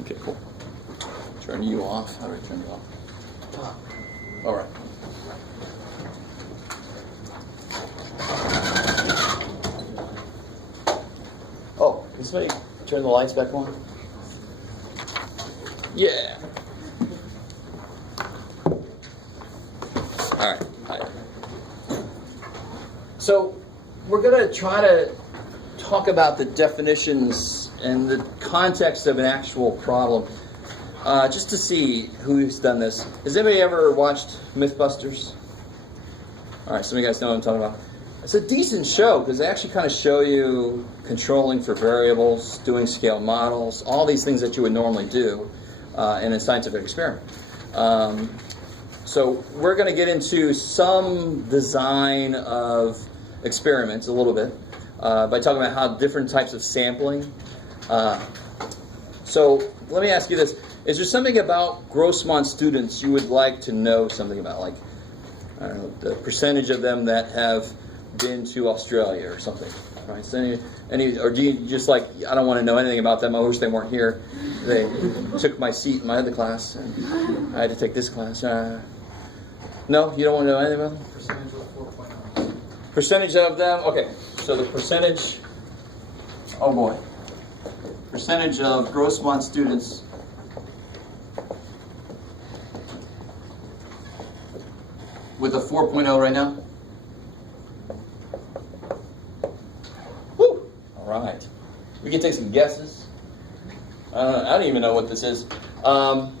Okay, cool. Turn you off. How do I turn you off? All right. Oh, can somebody turn the lights back on? Yeah. All right. Hi. So we're going to try to talk about the definitions and the context of an actual problem, just to see who's done this. Has anybody ever watched Mythbusters? All right, some of you guys know what I'm talking about. It's a decent show because they actually kind of show you controlling for variables, doing scale models, all these things that you would normally do in a scientific experiment. So we're going to get into some design of experiments a little bit by talking about how different types of sampling. So let me ask you this. Is there something about Grossmont students you would like to know something about? Like, I don't know, the percentage of them that have been to Australia or something, right? So any, or do you just like, I don't want to know anything about them, I wish they weren't here. They took my seat in my other class, and I had to take this class. No, you don't want to know anything about them? Percentage of 4.0. Percentage of them, okay. So the percentage, oh boy. Percentage of Grossmont students with a 4.0 right now? Woo! All right. We can take some guesses. I don't even know what this is. So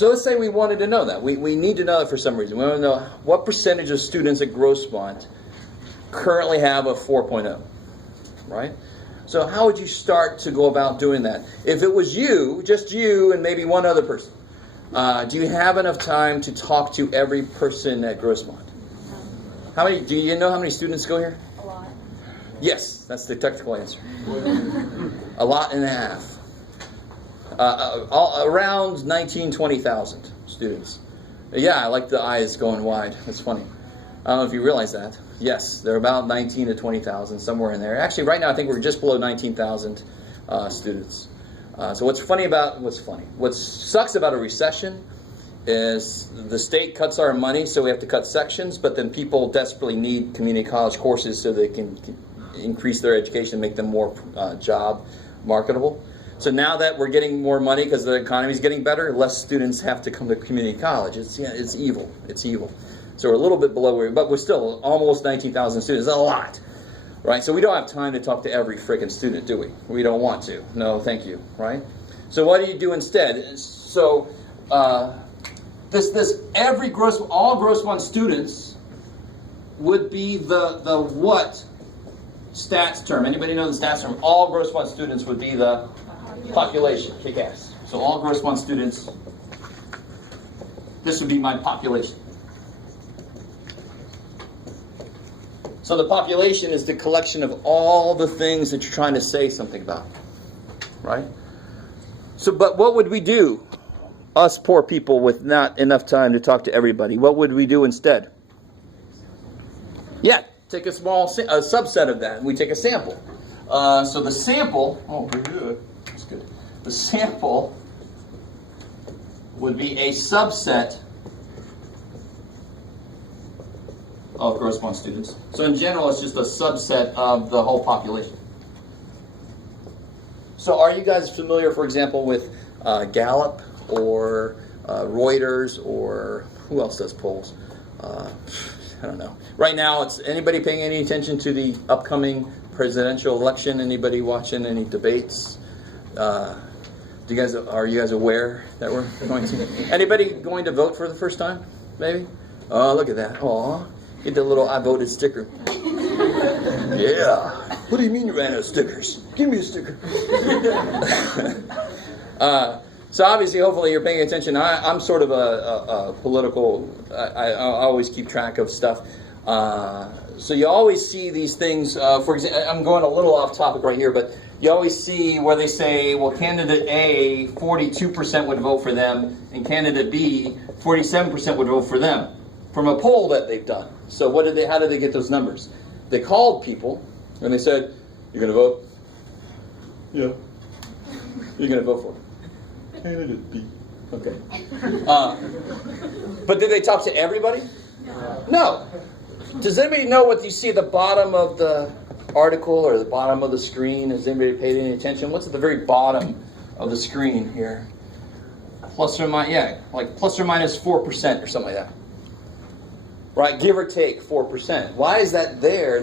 let's say we wanted to know that. We need to know it for some reason. We want to know what percentage of students at Grossmont currently have a 4.0, right? So how would you start to go about doing that? If it was you, just you and maybe one other person, do you have enough time to talk to every person at Grossmont? How many? Do you know how many students go here? A lot. Yes, that's the technical answer. A lot and a half. Around 20,000 students. Yeah, I like the eyes going wide. That's funny. I don't know if you realize that. Yes, they're about 19 to 20,000, somewhere in there. Actually, right now I think we're just below 19,000 students. So what sucks about a recession is the state cuts our money, so we have to cut sections, but then people desperately need community college courses so they can increase their education and make them more job marketable. So now that we're getting more money because the economy is getting better, less students have to come to community college. It's evil. It's evil. So we're a little bit below where, but we're still almost 19,000 students. That's a lot, right? So we don't have time to talk to every freaking student, do we? We don't want to. No, thank you, right? So what do you do instead? So all Grossmont students would be the what stats term? Anybody know the stats term? All Grossmont students would be the population. Kick ass. So all Grossmont students, this would be my population. So the population is the collection of all the things that you're trying to say something about, right? So, but what would we do, us poor people with not enough time to talk to everybody? What would we do instead? Yeah, take a small subset of that, and we take a sample. So the sample, oh, pretty good. That's good. The sample would be a subset of Grossmont students. So in general, it's just a subset of the whole population. So are you guys familiar, for example, with Gallup or Reuters, or who else does polls? I don't know. Right now, it's anybody paying any attention to the upcoming presidential election? Anybody watching any debates? Are you guys aware that we're going to? Anybody going to vote for the first time? Maybe? Oh, look at that. Aw. Get the little I voted sticker. Yeah. What do you mean you ran out of stickers? Give me a sticker. So obviously, hopefully you're paying attention. I'm sort of a political, I always keep track of stuff. So you always see these things, for example, I'm going a little off topic right here, but you always see where they say, well, candidate A, 42% would vote for them, and candidate B, 47% would vote for them, from a poll that they've done. So how did they get those numbers? They called people, and they said, you're going to vote? Yeah. You're going to vote for it. Candidate B. Okay. But did they talk to everybody? No. Does anybody know what you see at the bottom of the article or the bottom of the screen? Has anybody paid any attention? What's at the very bottom of the screen here? Plus or minus, yeah, like plus or minus 4% or something like that. Right, give or take 4%. Why is that there?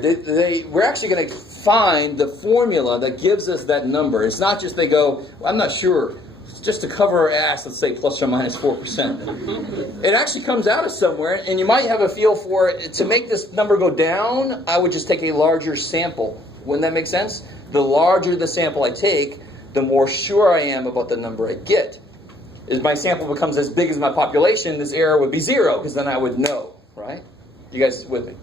We're actually going to find the formula that gives us that number. It's not just they go, well, I'm not sure. Just to cover our ass, let's say plus or minus 4%. It actually comes out of somewhere, and you might have a feel for it. To make this number go down, I would just take a larger sample. Wouldn't that make sense? The larger the sample I take, the more sure I am about the number I get. If my sample becomes as big as my population, this error would be 0, because then I would know, right? You guys with me?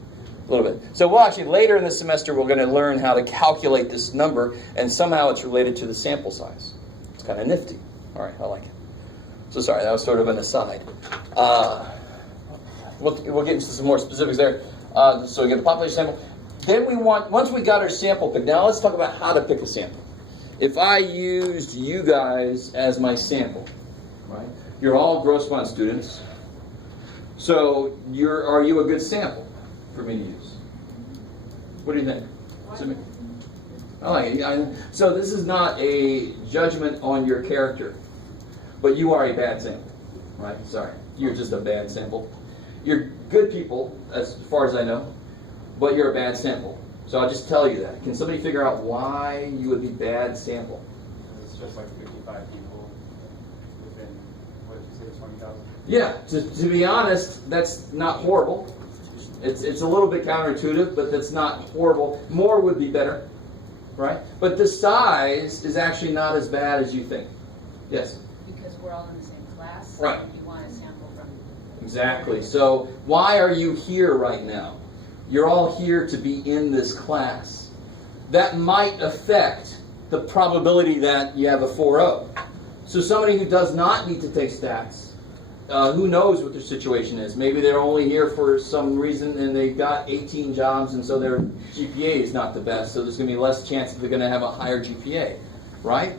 A little bit. So we'll actually, later in the semester, we're going to learn how to calculate this number, and somehow it's related to the sample size. It's kind of nifty. All right, I like it. So sorry, that was sort of an aside. We'll get into some more specifics there. So we get the population sample. Then we want, once we got our sample picked, now let's talk about how to pick a sample. If I used you guys as my sample, right? You're all Grossman students. So are you a good sample for me to use? What do you think? I like it. So this is not a judgment on your character, but you are a bad sample, right? Sorry, you're just a bad sample. You're good people, as far as I know, but you're a bad sample. So I'll just tell you that. Can somebody figure out why you would be bad sample? It's just like 55 people within, what did you say, 20,000? Yeah, to be honest, that's not horrible. It's a little bit counterintuitive, but that's not horrible. More would be better. Right? But the size is actually not as bad as you think. Yes? Because we're all in the same class. Right. You want a sample from... Exactly. So why are you here right now? You're all here to be in this class. That might affect the probability that you have a 4.0. So somebody who does not need to take stats, who knows what their situation is? Maybe they're only here for some reason and they've got 18 jobs and so their GPA is not the best. So there's going to be less chance that they're going to have a higher GPA, right?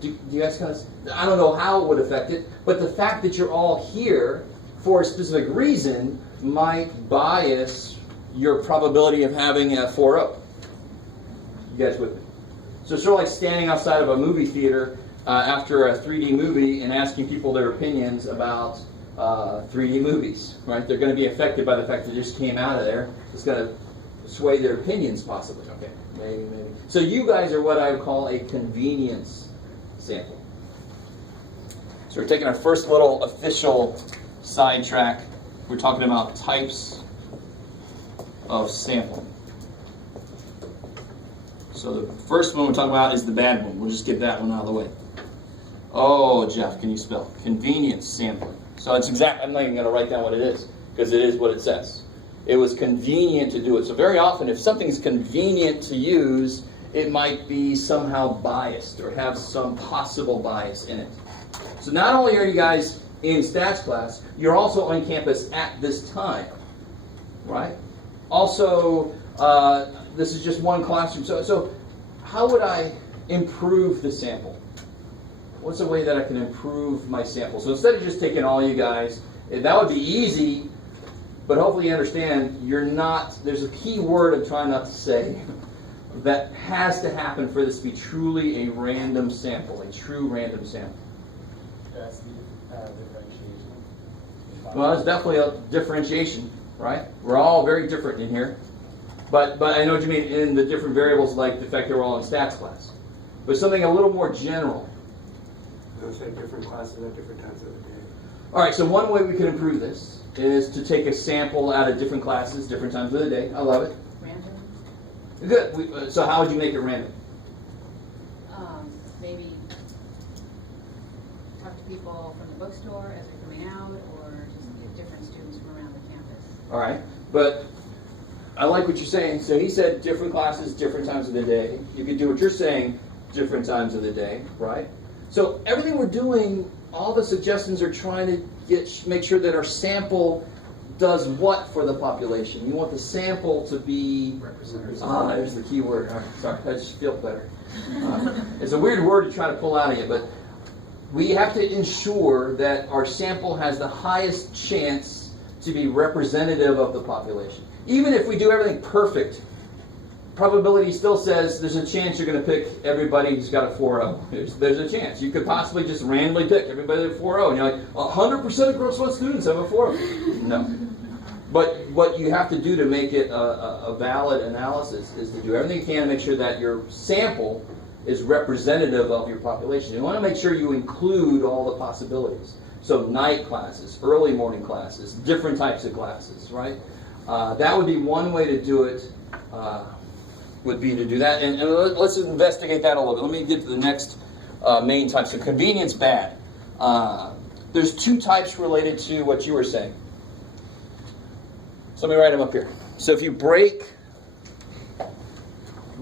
Do you guys kind of... I don't know how it would affect it, but the fact that you're all here for a specific reason might bias your probability of having a 4.0. You guys with me? So it's sort of like standing outside of a movie theater after a 3D movie and asking people their opinions about 3D movies, right? They're going to be affected by the fact that they just came out of there. It's going to sway their opinions, possibly. Okay, maybe. So you guys are what I would call a convenience sample. So we're taking our first little official sidetrack. We're talking about types of sampling. So the first one we're talking about is the bad one. We'll just get that one out of the way. Oh, Jeff, can you spell? Convenience sampling. So it's I'm not even going to write down what it is, because it is what it says. It was convenient to do it. So very often, if something's convenient to use, it might be somehow biased or have some possible bias in it. So not only are you guys in stats class, you're also on campus at this time, right? Also, this is just one classroom. So how would I improve the sample? What's a way that I can improve my sample? So instead of just taking all you guys, that would be easy, but hopefully you understand there's a key word I'm trying not to say that has to happen for this to be truly a random sample, a true random sample. That's the differentiation. Well, it's definitely a differentiation, right? We're all very different in here. But I know what you mean in the different variables, like the fact that we're all in stats class. But something a little more general. Those are different classes at different times of the day. All right, so one way we can improve this is to take a sample out of different classes, different times of the day. I love it. Random? Good. So how would you make it random? Maybe talk to people from the bookstore as they're coming out, or just get different students from around the campus. All right, but I like what you're saying. So he said different classes, different times of the day. You could do what you're saying, different times of the day, right? So everything we're doing, all the suggestions are trying to make sure that our sample does what for the population. You want the sample to be... there's the key word. All right, sorry, I just feel better. It's a weird word to try to pull out of you, but we have to ensure that our sample has the highest chance to be representative of the population. Even if we do everything perfect, probability still says there's a chance you're going to pick everybody who's got a 4.0. There's a chance. You could possibly just randomly pick everybody with a 4.0. And you're like, 100% of gross 1 students have a 4.0. No. But what you have to do to make it a valid analysis is to do everything you can to make sure that your sample is representative of your population. You want to make sure you include all the possibilities. So night classes, early morning classes, different types of classes, right? That would be one way to do it, would be to do that. And let's investigate that a little bit. Let me get to the next main type. So convenience bad. There's two types related to what you were saying. So let me write them up here. So if you break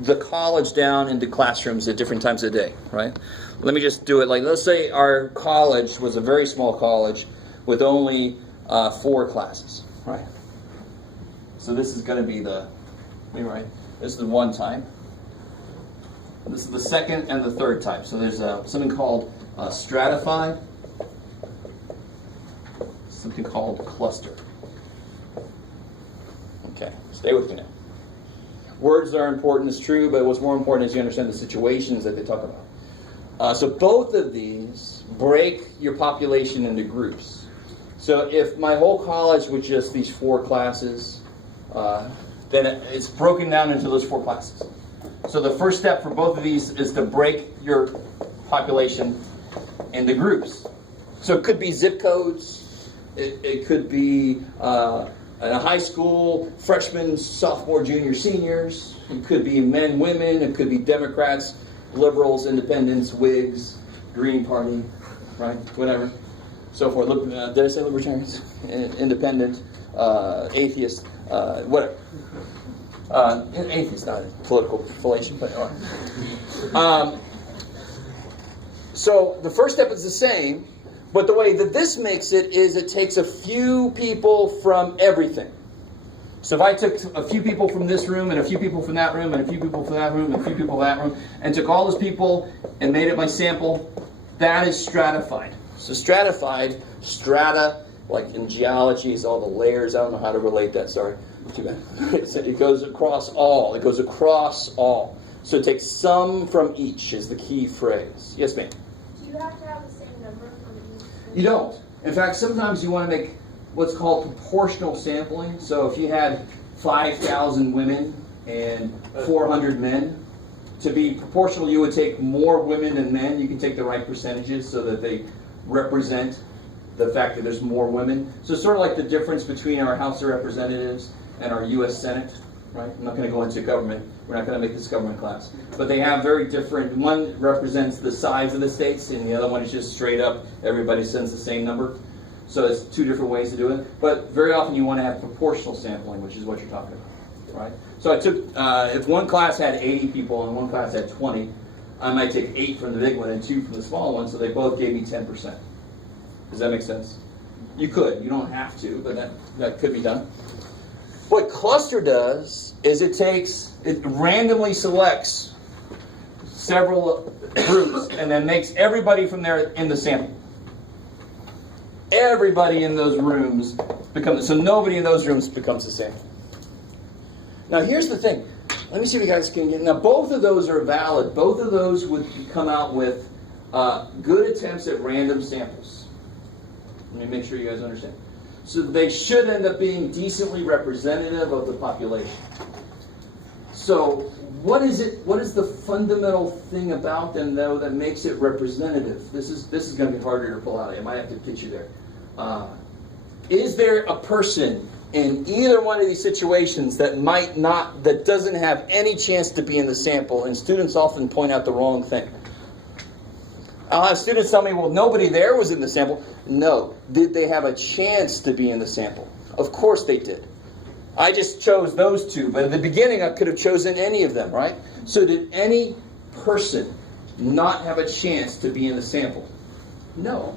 the college down into classrooms at different times of the day, right? Let me just do it like, let's say our college was a very small college with only 4 classes, right? So this is going to be the, let me write, this is the one time. This is the second and the third type. So there's something called Stratify, something called cluster. Okay, stay with me now. Words are important, it's true, but what's more important is you understand the situations that they talk about. So both of these break your population into groups. So if my whole college was just these 4 classes, then it's broken down into those 4 classes. So the first step for both of these is to break your population into groups. So it could be zip codes, it could be in a high school, freshmen, sophomore, junior, seniors. It could be men, women. It could be Democrats, liberals, independents, Whigs, Green Party, right? Whatever, so forth. Look, did I say libertarians? Independent, atheist, whatever. Atheist, not a political affiliation, but so the first step is the same. But the way that this makes it is it takes a few people from everything. So if I took a few people from this room and a few people from that room and a few people from that room and a few people from that room and took all those people and made it my sample, that is stratified. So stratified, strata, like in geology, is all the layers. I don't know how to relate that, sorry. Too bad. It goes across all. It goes across all. So it takes some from each is the key phrase. Yes, ma'am? Do you have to have the same number from each? You don't. In fact, sometimes you want to make what's called proportional sampling. So if you had 5,000 women and 400 men, to be proportional, you would take more women than men. You can take the right percentages so that they represent the fact that there's more women. So it's sort of like the difference between our House of Representatives and our U.S. Senate, right? I'm not going to go into government. We're not going to make this government class. But they have very different, one represents the size of the states, and the other one is just straight up, everybody sends the same number. So it's 2 different ways to do it. But very often you want to have proportional sampling, which is what you're talking about, right? So I took, if one class had 80 people and one class had 20, I might take 8 from the big one and 2 from the small one, so they both gave me 10%. Does that make sense? You could. You don't have to, but that could be done. What cluster does is it randomly selects several groups and then makes everybody from there in the sample. Everybody in those rooms becomes, so nobody in those rooms becomes the sample. Now here's the thing. Let me see if you guys can get, now both of those are valid. Both of those would come out with good attempts at random samples. Let me make sure you guys understand. So they should end up being decently representative of the population. So what is it? What is the fundamental thing about them, though, that makes it representative? This is going to be harder to pull out. I might have to pitch you there. Is there a person in either one of these situations that doesn't have any chance to be in the sample? And students often point out the wrong thing. I'll have students tell me, well, nobody there was in the sample. No. Did they have a chance to be in the sample? Of course they did. I just chose those 2, but at the beginning I could have chosen any of them, right? So did any person not have a chance to be in the sample? No.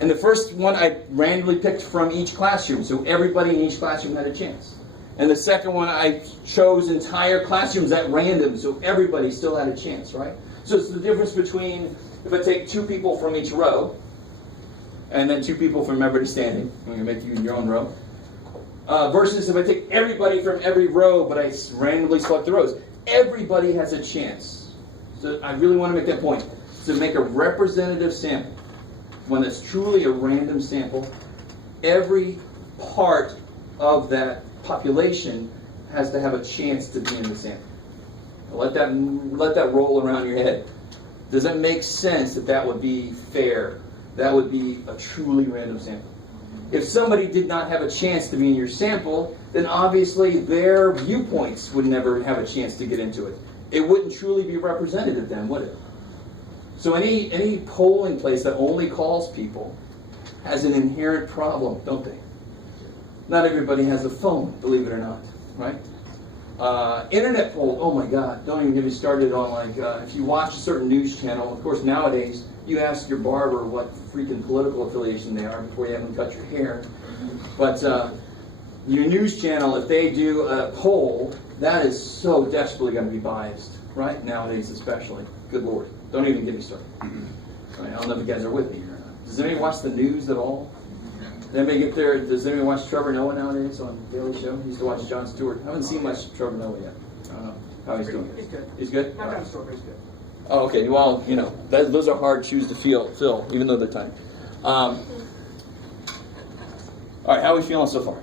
And the first one I randomly picked from each classroom, so everybody in each classroom had a chance. And the second one I chose entire classrooms at random, so everybody still had a chance, right? So it's the difference between if I take 2 people from each row, and then 2 people from everybody standing, I'm going to make you in your own row, versus if I take everybody from every row, but I randomly select the rows. Everybody has a chance. So I really want to make that point. To make a representative sample, one that's truly a random sample, every part of that population has to have a chance to be in the sample. Let that roll around your head. Does that make sense that that would be fair? That would be a truly random sample. If somebody did not have a chance to be in your sample, then obviously their viewpoints would never have a chance to get into it. It wouldn't truly be representative then, would it? So any polling place that only calls people has an inherent problem, don't they? Not everybody has a phone, believe it or not, right? Internet poll, oh my God, don't even get me started on if you watch a certain news channel, of course nowadays you ask your barber what freaking political affiliation they are before you have them cut your hair. But your news channel, if they do a poll, that is so desperately going to be biased, right? Nowadays especially. Good Lord. Don't even get me started. Right, I don't know if you guys are with me or not. Does anybody watch the news at all? Does anybody watch Trevor Noah nowadays on Daily Show? He used to watch Jon Stewart. I haven't seen much of Trevor Noah yet. I don't know how he's doing. He's good. He's good? Not Jon Stewart, but he's good. Oh, okay. Well, those are hard shoes to fill, even though they're tiny. All right, how are we feeling so far?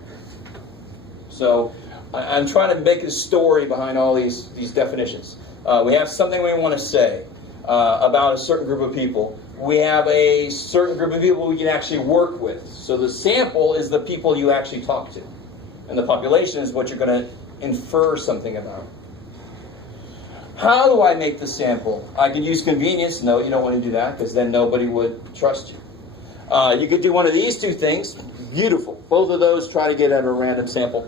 So, I'm trying to make a story behind all these definitions. We have something we want to say about a certain group of people. We have a certain group of people we can actually work with. So the sample is the people you actually talk to. And the population is what you're going to infer something about. How do I make the sample? I could use convenience. No, you don't want to do that because then nobody would trust you. You could do one of these 2 things. Beautiful. Both of those try to get at a random sample.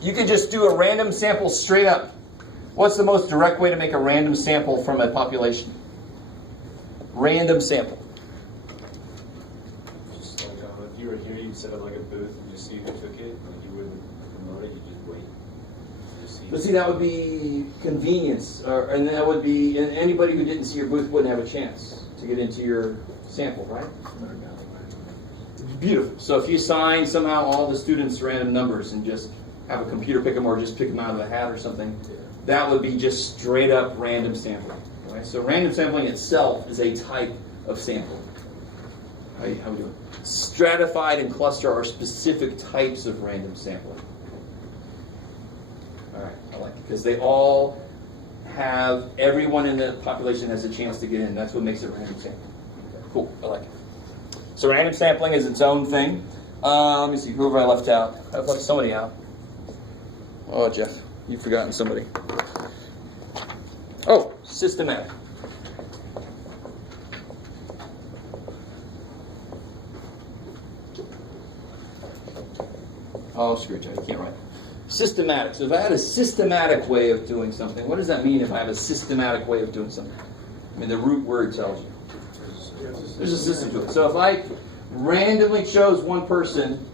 You could just do a random sample straight up. What's the most direct way to make a random sample from a population? Random sample. Just like if you were here, you'd set up like a booth and just see who took it. Like you wouldn't promote it, you just wait. Just see. But see, that would be convenience, and that would be anybody who didn't see your booth wouldn't have a chance to get into your sample, right? Beautiful. So if you assign somehow all the students random numbers and just have a computer pick them or just pick them out of the hat or something, that would be just straight up random sampling. Right? So random sampling itself is a type of sampling. How we doing? Stratified and cluster are specific types of random sampling. All right, I like it because they all have, everyone in the population has a chance to get in. That's what makes it random sampling. Cool, I like it. So random sampling is its own thing. Let me see, who have I left out? I've left somebody out. Oh, Jeff, you've forgotten somebody. Oh, systematic. Oh, screw it, Jeff, you can't write. Systematic. So if I had a systematic way of doing something, what does that mean if I have a systematic way of doing something? I mean, the root word tells you. There's a system to it. So if I randomly chose one person,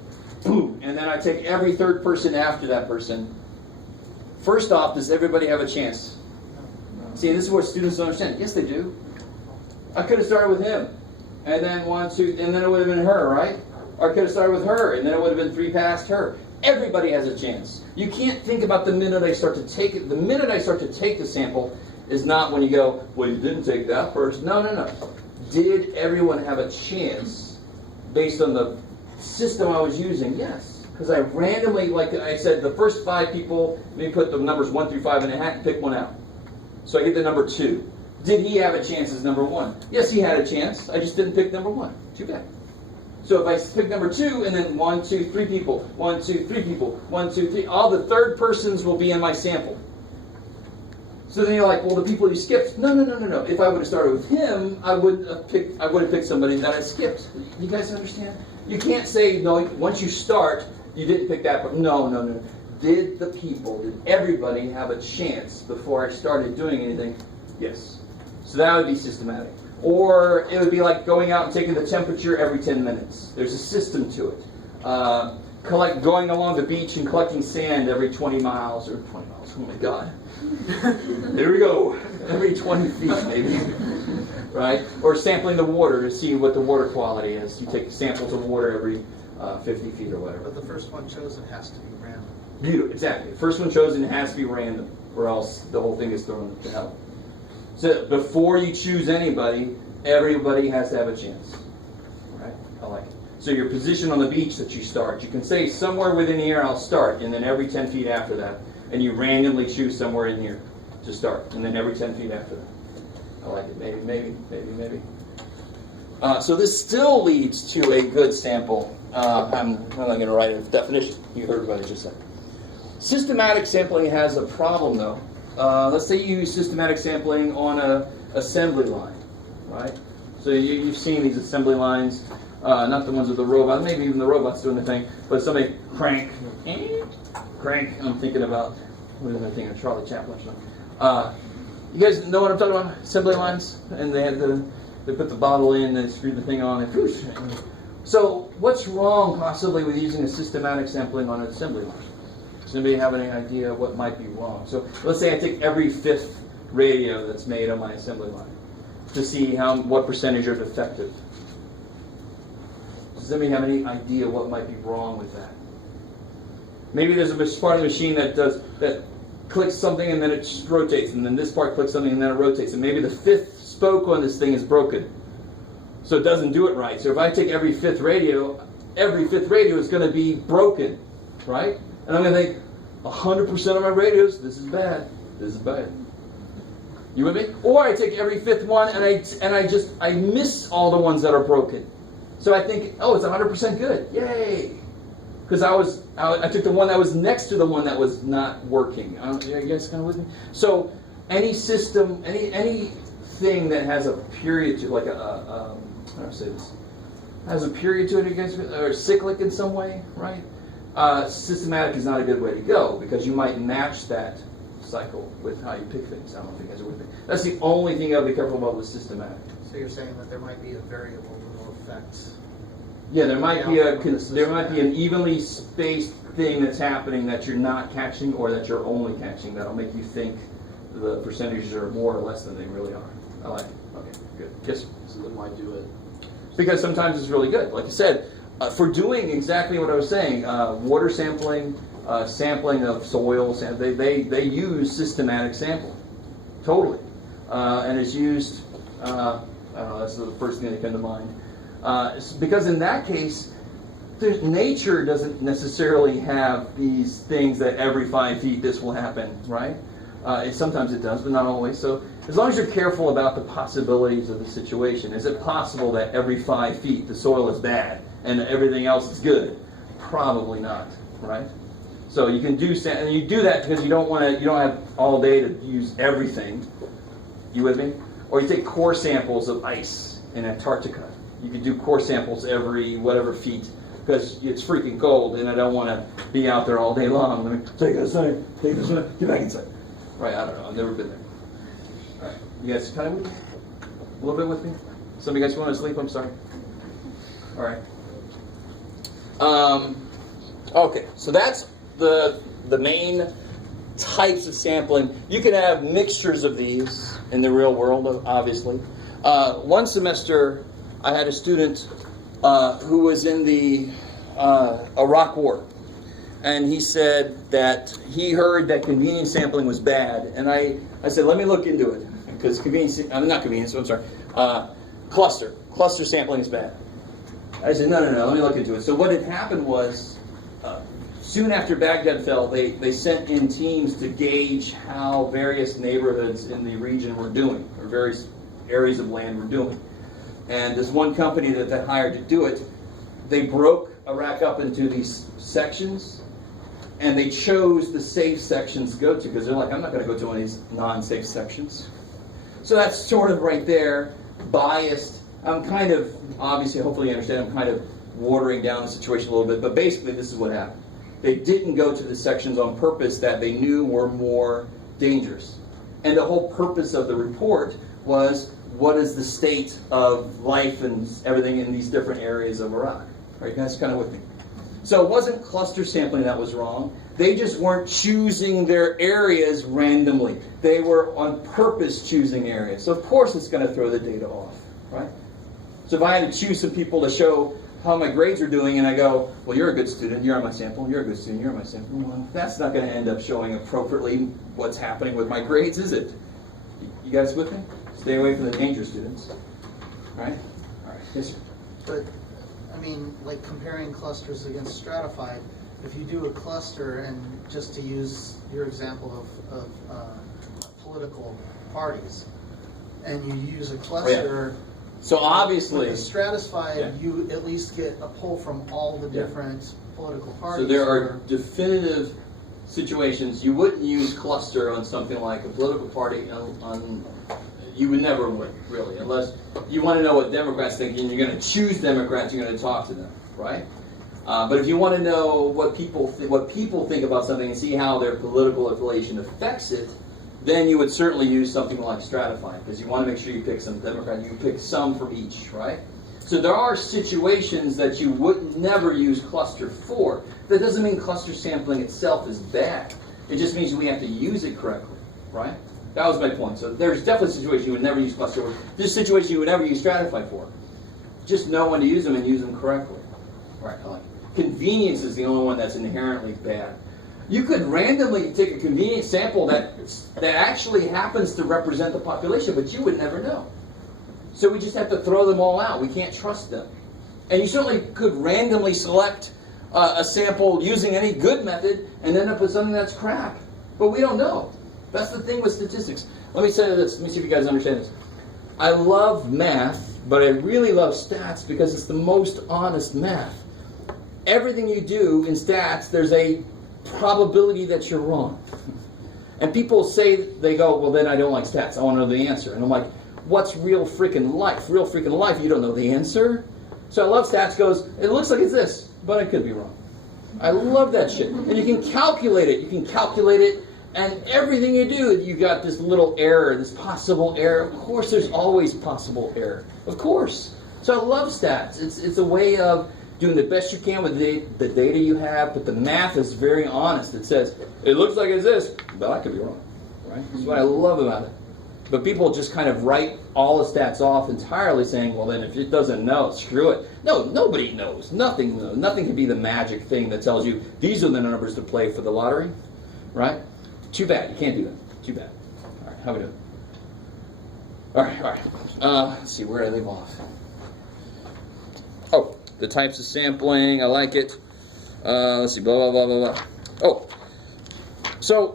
boom, and then I take every third person after that person, first off, does everybody have a chance? See, this is what students don't understand. Yes, they do. I could have started with him, and then 1, 2, and then it would have been her, right? Or I could have started with her, and then it would have been 3 past her. Everybody has a chance. You can't think about the minute I start to take it. The minute I start to take the sample is not when you go, well, you didn't take that first. No, no, no. Did everyone have a chance based on the system I was using? Yes. Because I randomly, like I said, the first 5 people, let me put the numbers 1 through 5 in a hat and pick one out. So I get the number 2. Did he have a chance as number 1? Yes, he had a chance. I just didn't pick number 1. Too bad. So if I pick number 2 and then 1, 2, 3 people, 1, 2, 3 people, 1, 2, 3, all the third persons will be in my sample. So then you're like, well, the people you skipped. No, no, no, no, no. If I would have started with him, I would have picked somebody that I skipped. You guys understand? You can't say, no, once you start, you didn't pick that person. No, no, no. Did everybody have a chance before I started doing anything? Yes. So that would be systematic. Or it would be like going out and taking the temperature every 10 minutes. There's a system to it. Going along the beach and collecting sand every 20 miles. Oh my God. There we go. every 20 feet maybe, right? Or sampling the water to see what the water quality is. You take samples of water every 50 feet or whatever. But the first one chosen has to be random. Exactly. First one chosen has to be random, or else the whole thing is thrown to hell. So before you choose anybody, everybody has to have a chance. Right? I like it. So your position on the beach that you start, you can say somewhere within here I'll start, and then every 10 feet after that, and you randomly choose somewhere in here to start, and then every 10 feet after that. I like it. Maybe. So this still leads to a good sample. I'm not going to write a definition. You heard what I just said. Systematic sampling has a problem, though. Let's say you use systematic sampling on an assembly line, right? So you've seen these assembly lines, not the ones with the robot, maybe even the robot's doing the thing, but somebody crank. I'm thinking about, what am I thinking of, Charlie Chaplin or something. You guys know what I'm talking about? Assembly lines, and they put the bottle in, and they screw the thing on, and whoosh. So what's wrong possibly with using a systematic sampling on an assembly line? Does anybody have any idea what might be wrong? So let's say I take every 5th radio that's made on my assembly line to see what percentage are defective. Does anybody have any idea what might be wrong with that? Maybe there's a part of the machine that clicks something and then it just rotates, and then this part clicks something and then it rotates, and maybe the 5th spoke on this thing is broken, so it doesn't do it right. So if I take every 5th radio is going to be broken, right? And I'm going to think 100% of my radios, this is bad. You with me? Or I take every 5th one and I miss all the ones that are broken. So I think, oh, it's 100% good. Yay! Because I took the one that was next to the one that was not working. You guys kind of with me? So any system, anything that has a period to, like how do I say this? Has a period to it, you guys, or cyclic in some way, right? Systematic is not a good way to go because you might match that cycle with how you pick things. I don't know if you guys are with me. That's the only thing you got to be careful about with systematic. So you're saying that there might be a variable that will affect. Yeah, there might be an evenly spaced thing that's happening that you're not catching or that you're only catching that'll make you think the percentages are more or less than they really are. I like it. Okay, good. Yes. So then why do it? Because sometimes it's really good. Like I said, for doing exactly what I was saying, water sampling, sampling of soils, they use systematic sampling, totally, and it's used. I don't know, that's the first thing that came to mind. Because in that case, nature doesn't necessarily have these things that every 5 feet this will happen, right? Sometimes it does, but not always. So as long as you're careful about the possibilities of the situation, is it possible that every 5 feet the soil is bad and everything else is good? Probably not, right? So you can do, and you do that because you don't have all day to use everything. You with me? Or you take core samples of ice in Antarctica. You could do core samples every whatever feet because it's freaking cold and I don't want to be out there all day long. Let me take this outside, get back inside. Right, I don't know. I've never been there. All right. You guys kind of with me? A little bit with me? Some of you guys want to sleep? I'm sorry. All right. Okay, so that's the main types of sampling. You can have mixtures of these in the real world, obviously. One semester, I had a student who was in the Iraq War. And he said that he heard that convenience sampling was bad. And I said, let me look into it. Because cluster sampling is bad. I said, no, let me look into it. So what had happened was, soon after Baghdad fell, they sent in teams to gauge how various neighborhoods in the region were doing, or various areas of land were doing. And this one company that they hired to do it, they broke Iraq up into these sections, and they chose the safe sections to go to, because they're like, I'm not going to go to one of these non-safe sections. So that's sort of right there, biased. I'm kind of, obviously, hopefully you understand, I'm kind of watering down the situation a little bit, but basically this is what happened. They didn't go to the sections on purpose that they knew were more dangerous. And the whole purpose of the report was, what is the state of life and everything in these different areas of Iraq? Are you guys kind of with me? So it wasn't cluster sampling that was wrong. They just weren't choosing their areas randomly. They were on purpose choosing areas. So of course it's going to throw the data off, right? So if I had to choose some people to show how my grades are doing, and I go, well, you're a good student, you're on my sample, you're a good student, you're on my sample, well, that's not going to end up showing appropriately what's happening with my grades, is it? You guys with me? Stay away from the danger students. All right? All right. Yes, sir. But, I mean, like comparing clusters against Stratify, if you do a cluster, and just to use your example of political parties, and you use a cluster, so obviously, with the Stratify, you at least get a pull from all the different political parties. So there are definitive situations you wouldn't use cluster on something like a political party. You would never would, really, unless you want to know what Democrats think, and you're going to choose Democrats, you're going to talk to them, right? But if you want to know what people think about something and see how their political affiliation affects it, then you would certainly use something like Stratify, because you want to make sure you pick some Democrat, you pick some from each, right? So there are situations that you would never use cluster for. That doesn't mean cluster sampling itself is bad. It just means we have to use it correctly, right? That was my point. So there's definitely situations you would never use cluster for. There's situations you would never use Stratify for. Just know when to use them and use them correctly. Right, I like it. Convenience is the only one that's inherently bad. You could randomly take a convenient sample that actually happens to represent the population, but you would never know. So we just have to throw them all out. We can't trust them. And you certainly could randomly select a sample using any good method and end up with something that's crap. But we don't know. That's the thing with statistics. Let me say this. Let me see if you guys understand this. I love math, but I really love stats because it's the most honest math. Everything you do in stats, there's a probability that you're wrong. And people say, they go, well, then I don't like stats. I want to know the answer. And I'm like, what's real freaking life? Real freaking life, you don't know the answer? So I love stats goes, it looks like it's this, but I could be wrong. I love that shit. And you can calculate it. You can calculate it, and everything you do, you got this little error, this possible error. Of course, there's always possible error. Of course. So I love stats. It's a way of doing the best you can with the data you have, but the math is very honest. It says, it looks like it's this, but I could be wrong. Right? That's what I love about it. But people just kind of write all the stats off entirely, saying, well, then if it doesn't know, screw it. No, nobody knows. Nothing knows. Nothing can be the magic thing that tells you these are the numbers to play for the lottery. Right? Too bad. You can't do that. Too bad. All right, how we doing? All right. Let's see, where did I leave off? Oh, the types of sampling. I like it. Let's see, blah, blah, blah, blah, blah. Oh. So,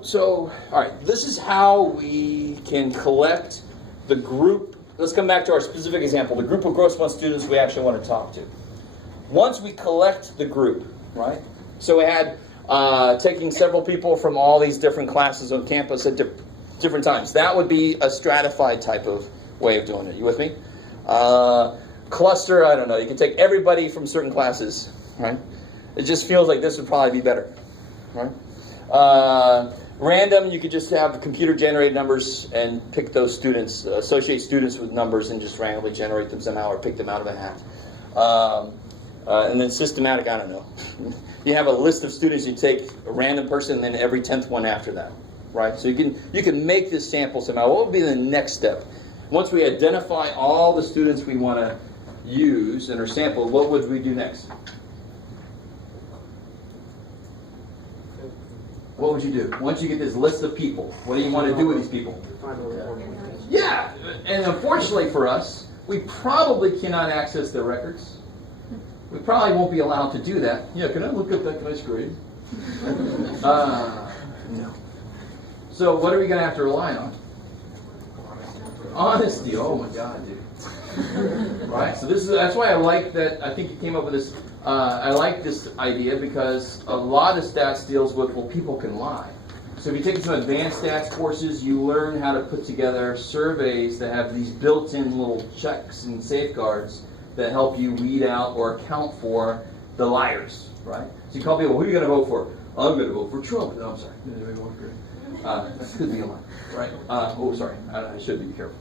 all right, this is how we can collect the group. Let's come back to our specific example, the group of gross month students we actually want to talk to. Once we collect the group, right? So we had taking several people from all these different classes on campus at different times. That would be a stratified type of way of doing it. You with me? Cluster, I don't know. You can take everybody from certain classes, right? It just feels like this would probably be better, right? Random, you could just have computer-generated numbers and pick those students, associate students with numbers and just randomly generate them somehow or pick them out of a hat. And then systematic, I don't know. You have a list of students, you take a random person and then every 10th one after that, right? So you can make this sample somehow. What would be the next step? Once we identify all the students we want to use in our sample, what would we do next? What would you do? Once you get this list of people, what do you want to do with these people? Yeah, and unfortunately for us, we probably cannot access their records. We probably won't be allowed to do that. Yeah, can I look at that guy's grade? No. So what are we going to have to rely on? Honesty. Oh my God, dude. Right. So that's why I like that. I think you came up with this. I like this idea because a lot of stats deals with, well, people can lie. So if you take some advanced stats courses, you learn how to put together surveys that have these built-in little checks and safeguards that help you weed out or account for the liars, right? So you call people, who are you going to vote for? I'm going to vote for Trump. No, I'm sorry. That could be a lie, right? Oh, sorry. I should be careful.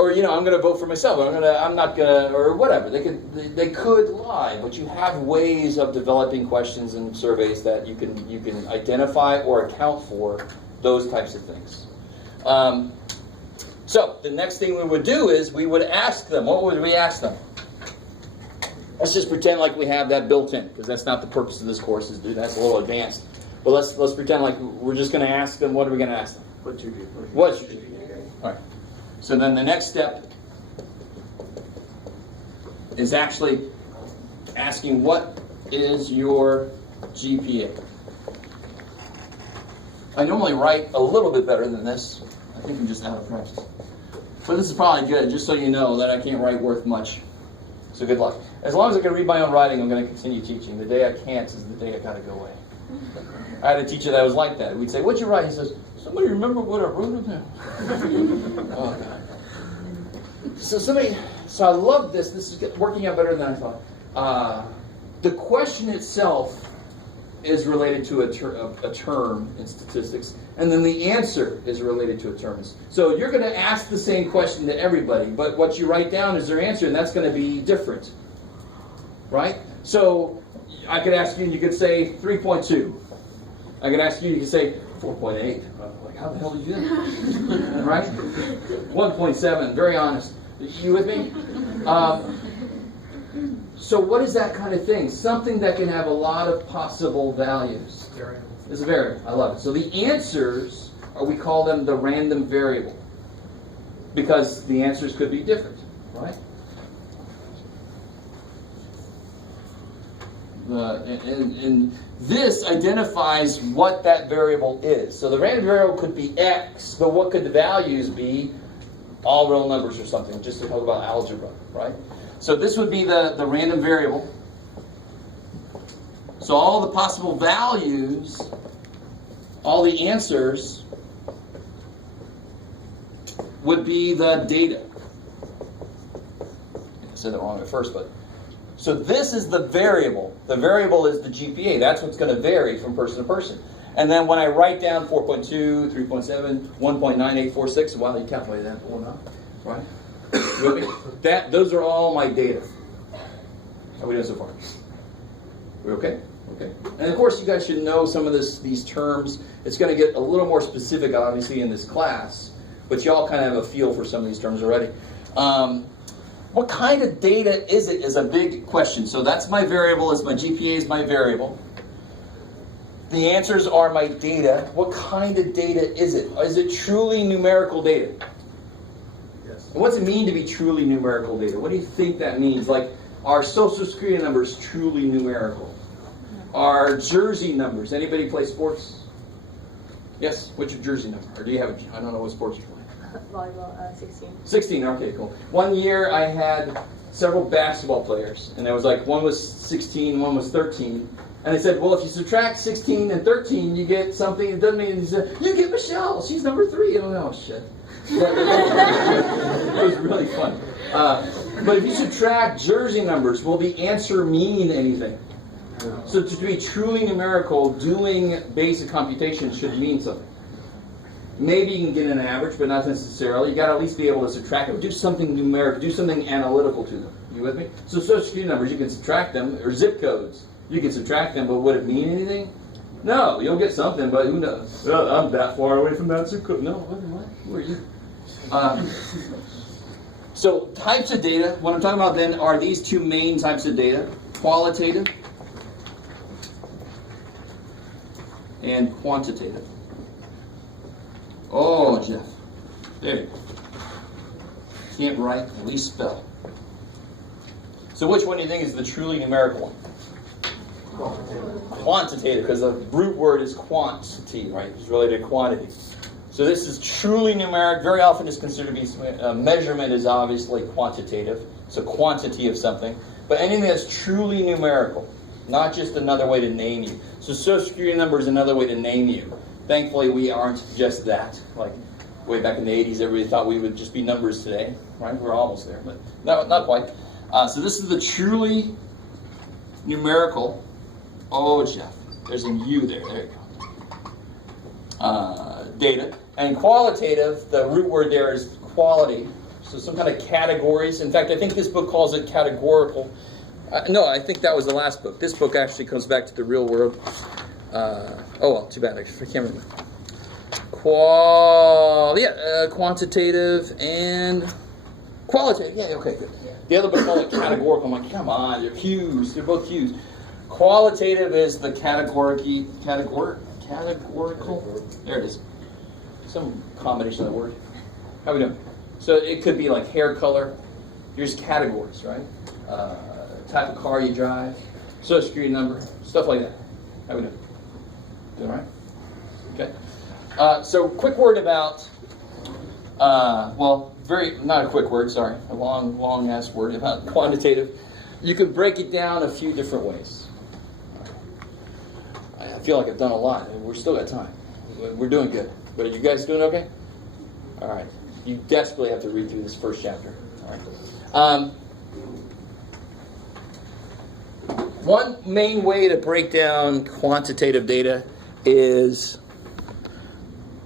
Or, I'm going to vote for myself. I'm not going to, or whatever. They could lie, but you have ways of developing questions and surveys that you can identify or account for those types of things. So the next thing we would do is we would ask them. What would we ask them? Let's just pretend like we have that built in, because that's not the purpose of this course. That's a little advanced. But let's pretend like we're just going to ask them. What are we going to ask them? What's your What's your GPA? All right. So then the next step is actually asking, what is your GPA? I normally write a little bit better than this. I think I'm just out of practice. But this is probably good, just so you know that I can't write worth much. So good luck. As long as I can read my own writing, I'm going to continue teaching. The day I can't is the day I got to go away. I had a teacher that was like that. We'd say, "What'd you write?" He says, "Somebody remember what I wrote of him?" Oh, God. So I love this. This is working out better than I thought. The question itself is related to a term in statistics, and then the answer is related to a term. So you're going to ask the same question to everybody, but what you write down is their answer, and that's going to be different, right? So I could ask you, and you could say 3.2. I could ask you, you could say 4.8. Like, how the hell did you do that? Right? 1.7. Very honest. You with me? So what is that kind of thing? Something that can have a lot of possible values. It's a variable. I love it. So the answers, we call them the random variable, because the answers could be different, right? And this identifies what that variable is. So the random variable could be X, but what could the values be? All real numbers or something, just to talk about algebra, right? So this would be the random variable. So all the possible values, all the answers, would be the data. I said that wrong at first, but so this is the variable. The variable is the GPA. That's what's going to vary from person to person. And then when I write down 4.2, 3.7, 1.9846, wow, you calculated that for now, right? Those are all my data. How are we doing so far? We okay? Okay. And of course, you guys should know some of these terms. It's going to get a little more specific, obviously, in this class, but you all kind of have a feel for some of these terms already. What kind of data is it is a big question. So that's my variable. It's my GPA is my variable. The answers are my data. What kind of data is it? Is it truly numerical data? Yes. And what's it mean to be truly numerical data? What do you think that means? Like, are Social Security numbers truly numerical? Are jersey numbers? Anybody play sports? Yes? What's your jersey number? Or do you have I don't know what sports you play. Volleyball, 16. 16, okay, cool. One year I had several basketball players, and there was like, one was 16, one was 13. And they said, well, if you subtract 16 and 13, you get something. It doesn't mean, you get Michelle. She's number 3. Oh, shit. It was really fun. But if you subtract jersey numbers, will the answer mean anything? So to be truly numerical, doing basic computation should mean something. Maybe you can get an average, but not necessarily. You got to at least be able to subtract it. Do something numeric. Do something analytical to them. You with me? So Social Security numbers, you can subtract them, or zip codes. You can subtract them, but would it mean anything? No, you'll get something, but who knows? Well, I'm that far away from that zip code. No, what? Who are you? So types of data, what I'm talking about then are these two main types of data, qualitative and quantitative. Oh, Jeff. There you go. Can't write, at least spell. So which one do you think is the truly numerical one? Quantitative, because the root word is quantity, right? It's related to quantity. So this is truly numeric. Very often is considered to be, measurement is obviously quantitative. It's a quantity of something. But anything that's truly numerical, not just another way to name you. So Social Security number is another way to name you. Thankfully, we aren't just that. Like way back in the 80s, everybody thought we would just be numbers today, right? We're almost there, but no, not quite. So this is the truly numerical. Oh, Jeff, there's a U there. There you go. Data. And qualitative, the root word there is quality. So some kind of categories. In fact, I think this book calls it categorical. No, I think that was the last book. This book actually comes back to the real world. Oh well, too bad. I can't remember. Quantitative and qualitative. Yeah, okay, good. The other book called it categorical. I'm like, come on, they're Q's. They're both Q's. Qualitative is the categorical. There it is. Some combination of the word. How we doing? So it could be like hair color. Here's categories, right? Type of car you drive, social security number, stuff like that. How we doing? Doing all right? Okay. So quick word about, not a quick word, sorry, a long ass word about quantitative. You can break it down a few different ways. I feel like I've done a lot, and we're still got time. We're doing good. But are you guys doing okay? All right. You desperately have to read through this first chapter. All right. One main way to break down quantitative data is,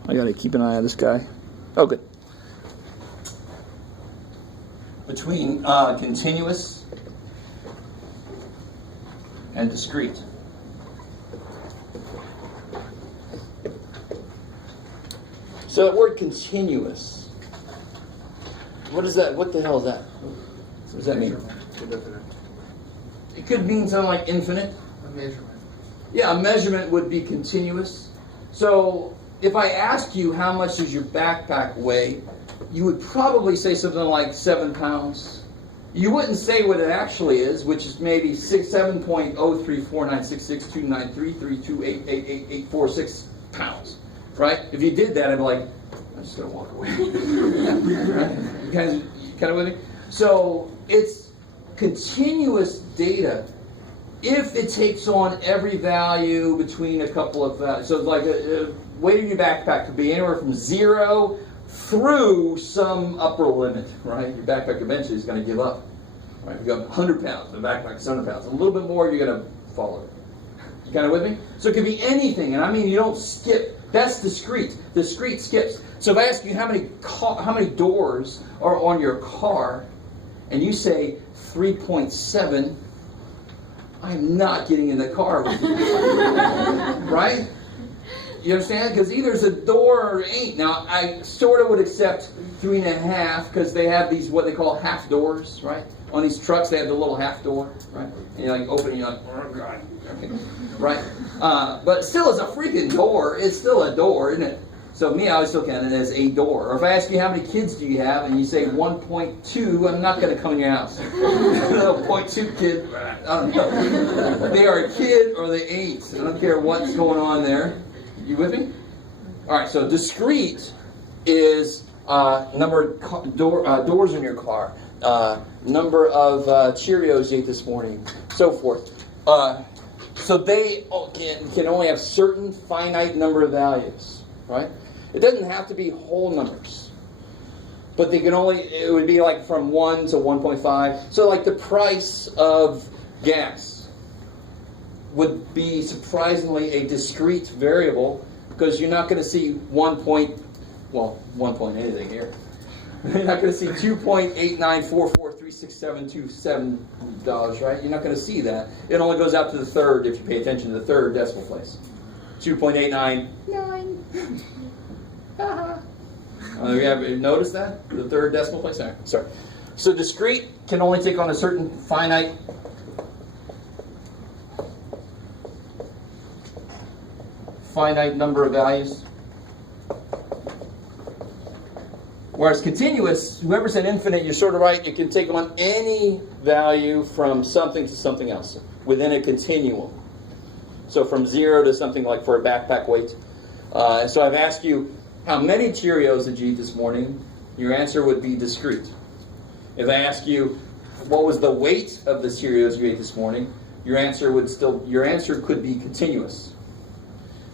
I got to keep an eye on this guy. Oh, good. Between continuous and discrete. So that word continuous, what is that? What the hell is that? What does that mean? It could mean something like infinite. A measurement. Yeah, a measurement would be continuous. So if I ask you how much does your backpack weigh, you would probably say something like 7 pounds. You wouldn't say what it actually is, which is maybe 7.0349662933328888846 pounds. Right? If you did that, I'd be like, I'm just going to walk away. Right? You kind of with me? So it's continuous data if it takes on every value between a couple of values. So like weight of your backpack could be anywhere from 0 through some upper limit, right? Your backpack eventually is going to give up. Right? If you got 100 pounds, the backpack is 100 pounds. A little bit more, you're going to follow it. You kind of with me? So it could be anything, and I mean you don't skip. That's discrete. Discrete skips. So if I ask you how many doors are on your car, and you say 3.7, I'm not getting in the car with you. Right? You understand? Because either it's a door or it ain't. Now, I sort of would accept 3.5 because they have these, what they call half doors, right? On these trucks, they have the little half door, right? And you like open it, you're like, oh God. Okay. Right? But still, it's a freaking door. It's still a door, isn't it? So me, I always look at it as a door. Or if I ask you how many kids do you have, and you say 1.2, I'm not going to come in your house. 0.2 kid, I don't know. They are a kid or they ain't. I don't care what's going on there. You with me? All right. So discrete is number of doors in your car, number of Cheerios you ate this morning, so forth. So they can only have certain finite number of values, right? It doesn't have to be whole numbers, but they can only, it would be like from 1 to 1.5. So like the price of gas would be surprisingly a discrete variable because you're not going to see 1 point anything here. You're not going to see $2.89443672 right? You're not going to see that. It only goes out to the third if you pay attention to the third decimal place. 2.899. Have you noticed that? The third decimal place? Sorry. So discrete can only take on a certain finite number of values. Whereas continuous, whoever said infinite, you're sort of right, it can take on any value from something to something else within a continuum. So from 0 to something like for a backpack weight. So I've asked you, how many Cheerios did you eat this morning? Your answer would be discrete. If I ask you, what was the weight of the Cheerios you ate this morning? Your answer could be continuous.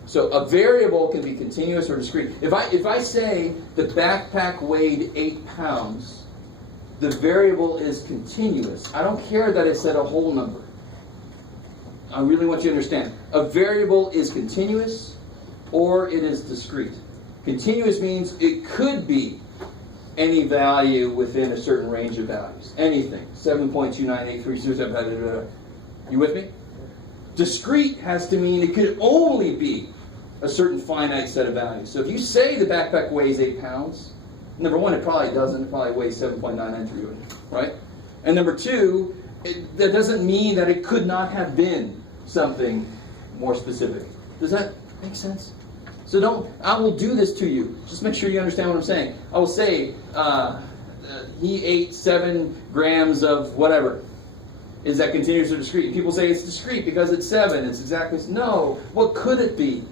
So a variable can be continuous or discrete. If I say the backpack weighed 8 pounds, the variable is continuous. I don't care that it said a whole number. I really want you to understand. A variable is continuous or it is discrete. Continuous means it could be any value within a certain range of values. Anything. 7.29836. You with me? Discrete has to mean it could only be a certain finite set of values. So if you say the backpack weighs 8 pounds, number one, it probably doesn't. It probably weighs 7.993, right? And number two, that doesn't mean that it could not have been something more specific. Does that make sense? So I will do this to you. Just make sure you understand what I'm saying. I will say, he ate 7 grams of whatever. Is that continuous or discrete? People say it's discrete because it's 7. It's exactly, no. What could it be?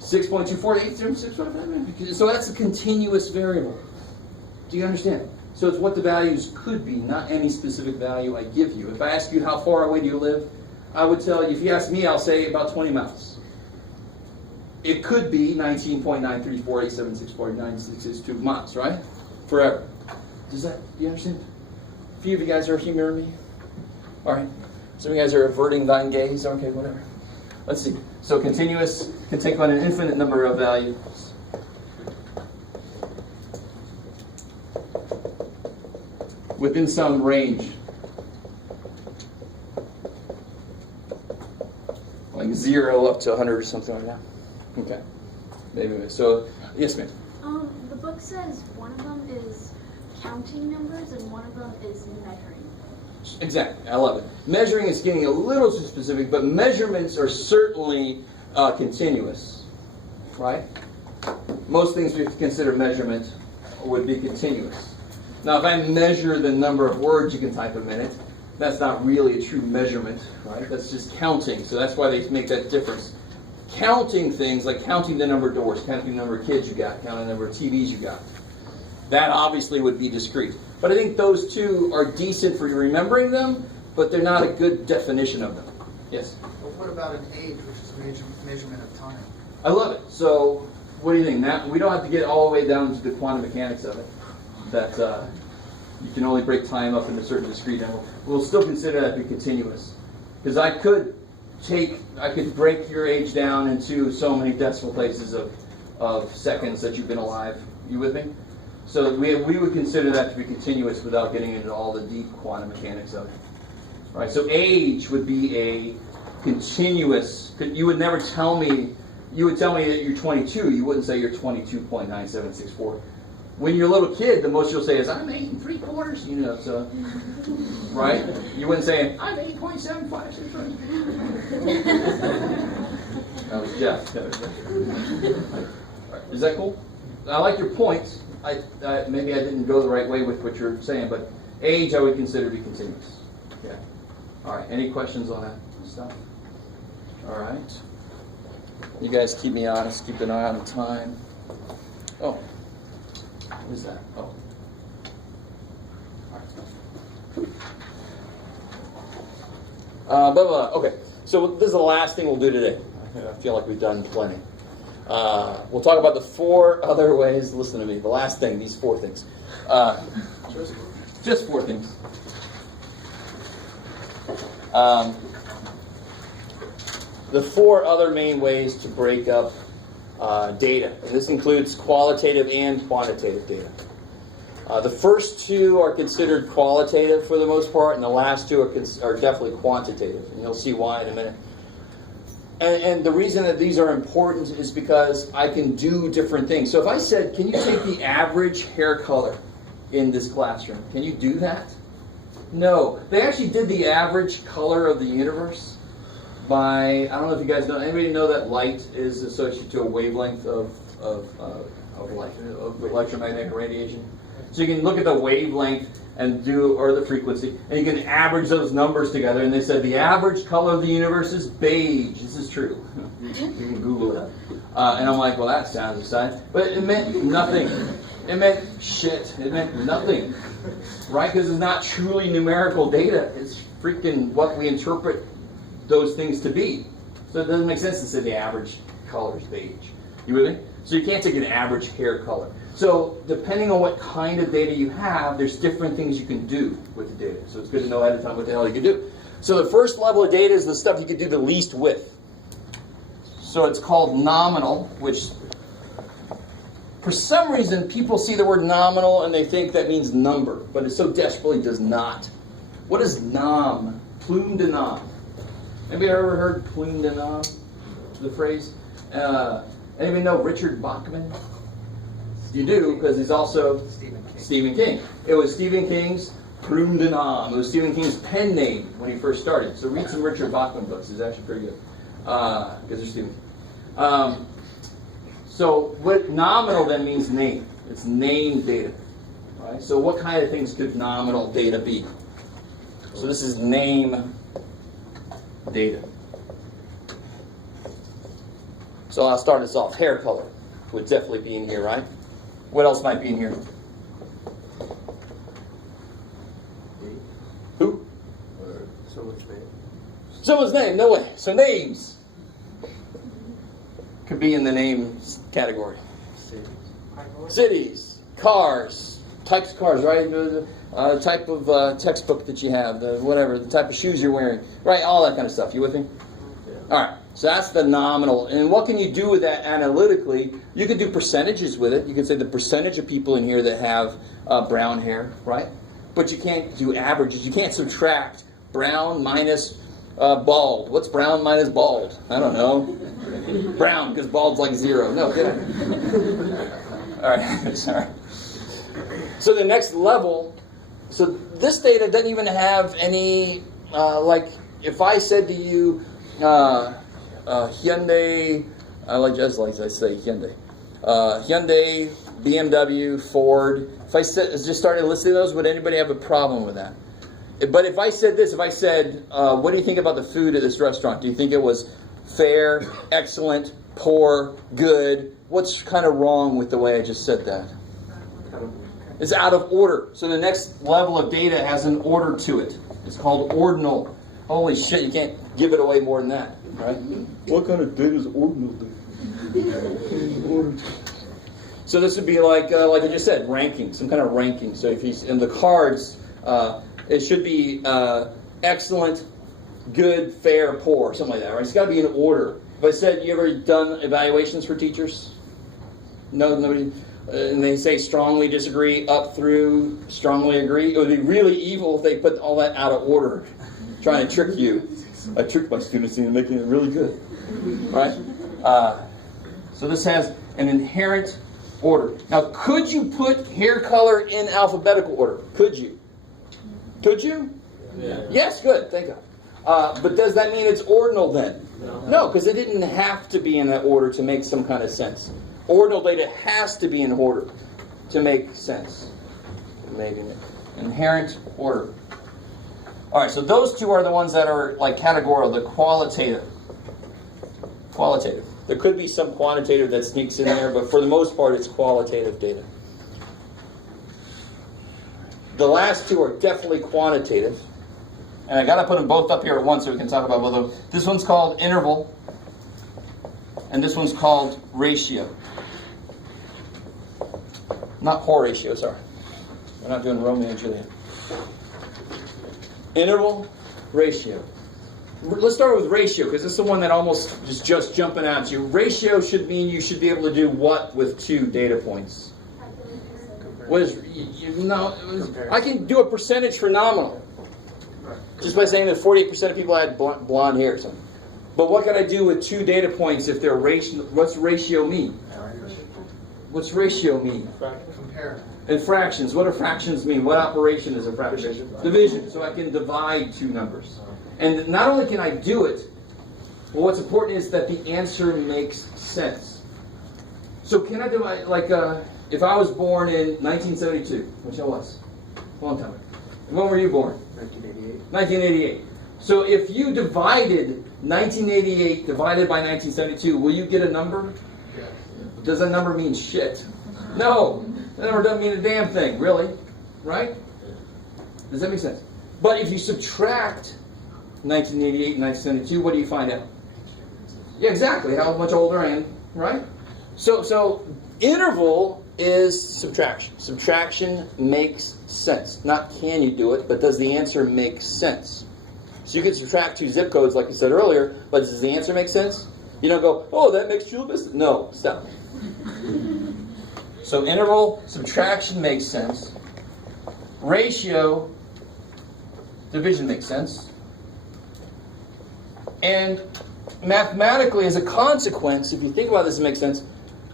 6.24806. So that's a continuous variable. Do you understand? So it's what the values could be, not any specific value I give you. If I ask you how far away do you live, I would tell you, if you ask me, I'll say about 20 miles. It could be 19.93487649662 miles, right? Forever. Do you understand? A few of you guys are humor me. All right. Some of you guys are averting thine gaze. Okay, whatever. Let's see. So continuous can take on an infinite number of values. Within some range. Like 0 up to 100 or something like that. Okay. Maybe. So, yes, ma'am. The book says one of them is counting numbers and one of them is measuring. Exactly. I love it. Measuring is getting a little too specific, but measurements are certainly continuous, right? Most things we consider measurement would be continuous. Now, if I measure the number of words you can type a minute, that's not really a true measurement, right? That's just counting. So that's why they make that difference. Counting things, like counting the number of doors, counting the number of kids you got, counting the number of TVs you got, that obviously would be discrete. But I think those two are decent for remembering them, but they're not a good definition of them. Yes? But what about an age, which is a measurement of time? I love it. So what do you think? Now, we don't have to get all the way down to the quantum mechanics of it, that you can only break time up into certain discrete intervals. We'll still consider that to be continuous. Because I could break your age down into so many decimal places of seconds that you've been alive. You with me? So we would consider that to be continuous without getting into all the deep quantum mechanics of it. Right? So age would be a continuous. You would never tell me. You would tell me that you're 22. You wouldn't say you're 22.9764. When you're a little kid, the most you'll say is, I'm 8 3/4. You know, so right? You wouldn't say, I'm 8.7563. That was Jeff. Right. Is that cool? I like your point. Maybe I didn't go the right way with what you're saying, but age I would consider to be continuous. Yeah. All right. Any questions on that stuff? All right. You guys keep me honest. Keep an eye on the time. Oh. What is that? Oh. All right. Okay. So this is the last thing we'll do today. I feel like we've done plenty. We'll talk about the 4 other ways. Listen to me. The last thing, these 4 things. Just 4 things. The 4 other main ways to break up data. And this includes qualitative and quantitative data. The first 2 are considered qualitative for the most part, and the last 2 are definitely quantitative. And you'll see why in a minute. And the reason that these are important is because I can do different things. So if I said, can you take the average hair color in this classroom? Can you do that? No. They actually did the average color of the universe by, I don't know if you guys know, anybody know that light is associated to a wavelength of light, of electromagnetic radiation? So you can look at the wavelength and or the frequency, and you can average those numbers together, and they said the average color of the universe is beige. This is true. You can Google it. And I'm like, well, that sounds exciting. But it meant nothing. It meant shit. It meant nothing. Right? Because it's not truly numerical data. It's freaking what we interpret those things to be. So it doesn't make sense to say the average color is beige. You with me? So you can't take an average hair color. So depending on what kind of data you have, there's different things you can do with the data. So it's good to know ahead of time what the hell you can do. So the first level of data is the stuff you can do the least with. So it's called nominal, which For some reason, people see the word nominal and they think that means number, but it so desperately does not. What is nom? Plume de nom. Anybody ever heard plume de nom? The phrase? Anybody know Richard Bachman? You do, because he's also Stephen King. It was Stephen King's plume de nom. It was Stephen King's pen name when he first started. So read some Richard Bachman books. He's actually pretty good. Because they're Stephen King. So what nominal then means name. It's name data. Right? So what kind of things could nominal data be? So this is name data. So I'll start us off. Hair color would definitely be in here, right? What else might be in here? Who? Someone's name. Someone's name. No way. So names could be in the names category. Cities, cars, types of cars, right? Type of textbook that you have, whatever, the type of shoes you're wearing, right? All that kind of stuff. You with me? Yeah. All right. So that's the nominal. And what can you do with that analytically? You could do percentages with it. You could say the percentage of people in here that have brown hair, right? But you can't do averages. You can't subtract brown minus bald. What's brown minus bald? I don't know. Brown, because bald's like 0. No, get it. All right, sorry. So the next level, so this data doesn't even have any, like if I said to you, Hyundai, I say Hyundai, Hyundai, BMW, Ford, if I just started listing those, would anybody have a problem with that? But if I said this, what do you think about the food at this restaurant? Do you think it was fair, excellent, poor, good? What's kind of wrong with the way I just said that? It's out of order. So the next level of data has an order to it. It's called ordinal. Holy shit, you can't give it away more than that, right? What kind of data is ordinal? So this would be like I just said, ranking, some kind of ranking. So if he's in the cards, it should be excellent, good, fair, poor, something like that, right? It's got to be in order. If I said, you ever done evaluations for teachers? No, nobody. And they say strongly disagree, up through, strongly agree. It would be really evil if they put all that out of order, trying to trick you. I tricked my students into making it really good, right? So this has an inherent order. Now, could you put hair color in alphabetical order? Could you? Could you? Yeah. Yes, good, thank God. But does that mean it's ordinal then? No, because it didn't have to be in that order to make some kind of sense. Ordinal data has to be in order to make sense. Maybe inherent order. All right, so those two are the ones that are like categorical, the qualitative. Qualitative. There could be some quantitative that sneaks in there, but for the most part, it's qualitative data. The last two are definitely quantitative. And I got to put them both up here at once so we can talk about both of them. This one's called interval, and this one's called ratio. Not Horatio, sorry. We're not doing Romeo and Juliet. Interval, ratio. Let's start with ratio, because this is the one that almost is just jumping out at you. Ratio should mean you should be able to do what with 2 data points? What is, I can do a percentage for nominal. Just by saying that 48% of people had blonde hair or something. But what can I do with 2 data points if they're ratio? What's ratio mean? What's ratio mean? Compare. And fractions. What do fractions mean? What operation is a fraction? Division. So I can divide 2 numbers. And not only can I do it, but what's important is that the answer makes sense. So can I divide, like, if I was born in 1972, which I was, a long time ago. When were you born? 1988. 1988. So if you divided 1988 divided by 1972, will you get a number? Yeah. Does that number mean shit? No. That number doesn't mean a damn thing, really. Right? Does that make sense? But if you subtract 1988 and 1972, what do you find out? Yeah, exactly. How much older I am, right? So interval is subtraction. Subtraction makes sense. Not can you do it, but does the answer make sense? So you can subtract 2 zip codes, like you said earlier, but does the answer make sense? You don't go, oh, that makes Chula Vista. No, stop. So interval subtraction makes sense. Ratio division makes sense. And mathematically, as a consequence, if you think about this, it makes sense.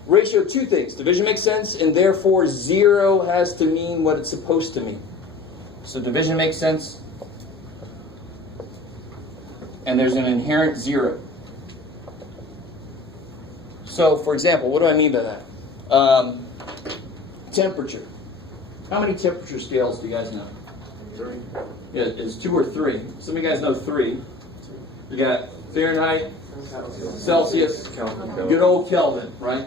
Ratio, two things. Division makes sense, and therefore 0 has to mean what it's supposed to mean. So division makes sense, and there's an inherent 0. So, for example, what do I mean by that? Temperature. How many temperature scales do you guys know? 3. Yeah, it's 2 or 3. Some of you guys know 3. You got Fahrenheit, Celsius, good old Kelvin, right?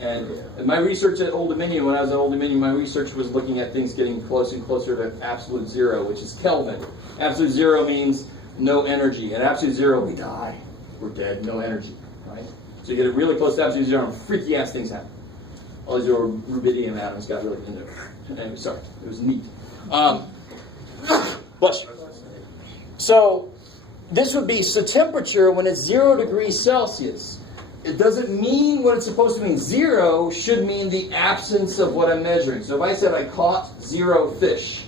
And in my research at Old Dominion, when I was at Old Dominion, my research was looking at things getting closer and closer to absolute 0, which is Kelvin. Absolute 0 means no energy. At absolute 0, we die. We're dead, no energy, right? So you get it really close to absolute 0, and freaky ass things happen. All these little rubidium atoms got really into it. Anyway, sorry, it was neat. Bless you. So this would be, so temperature when it's 0 degrees Celsius, it doesn't mean what it's supposed to mean. 0 should mean the absence of what I'm measuring. So if I said I caught 0 fish,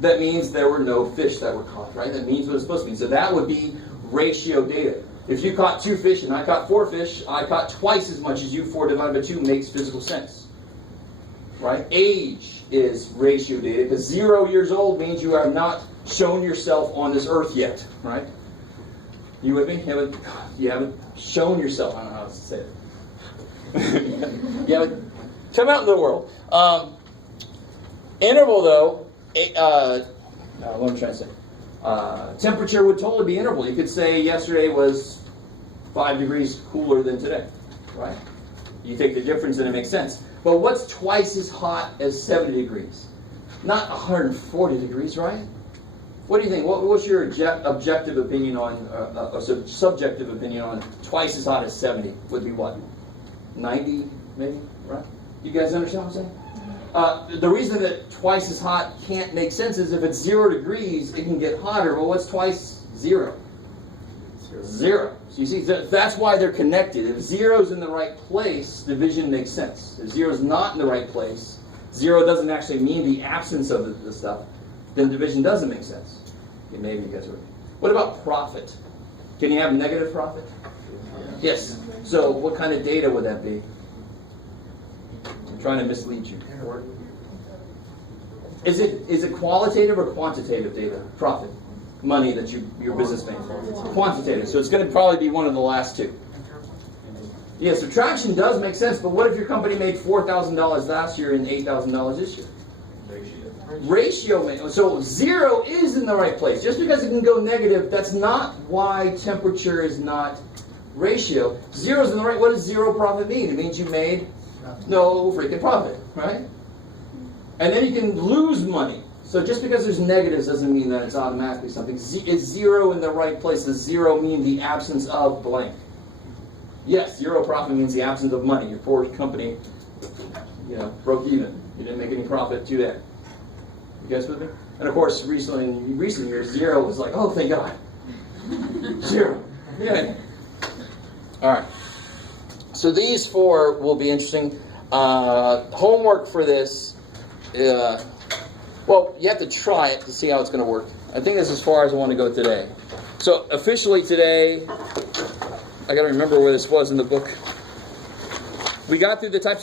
that means there were no fish that were caught, right? That means what it's supposed to mean. So that would be ratio data. If you caught 2 fish and I caught 4 fish, I caught twice as much as you. 4 divided by 2 makes physical sense, right? Age is ratio data because 0 years old means you have not shown yourself on this earth yet, right? You with me? You haven't shown yourself. I don't know how to say it. You haven't come out in the world. Interval, though, what am I trying to say? Temperature would totally be interval. You could say yesterday was 5 degrees cooler than today, right? You take the difference and it makes sense. But what's twice as hot as 70 degrees? Not 140 degrees, right? What do you think? What's your objective opinion on, subjective opinion on twice as hot as 70 would be what? 90 maybe, right? You guys understand what I'm saying? The reason that twice as hot can't make sense is if it's 0 degrees, it can get hotter. Well, what's twice 0? 0. So you see, that's why they're connected. If 0's in the right place, division makes sense. If 0's not in the right place, 0 doesn't actually mean the absence of the stuff, then division doesn't make sense. Okay, maybe you guys are. What about profit? Can you have negative profit? Yes. So what kind of data would that be? I'm trying to mislead you. Is it qualitative or quantitative data? Profit. Money that your business makes. Quantitative. So it's going to probably be one of the last two. Yeah, subtraction does make sense, but what if your company made $4,000 last year and $8,000 this year? Ratio. So 0 is in the right place. Just because it can go negative, that's not why temperature is not ratio. 0 is in the right. What does 0 profit mean? It means you made no freaking profit, right? And then you can lose money. So just because there's negatives doesn't mean that it's automatically something. Is 0 in the right place? Does 0 mean the absence of blank? Yes, 0 profit means the absence of money. Your poor company, broke even. You didn't make any profit to that. You guys with me? And of course, in recent years, 0 was like, oh, thank God. 0. Yeah. All right. So these 4 will be interesting. Homework for this. Well, you have to try it to see how it's going to work. I think that's as far as I want to go today. So officially today, I got to remember where this was in the book. We got through the types of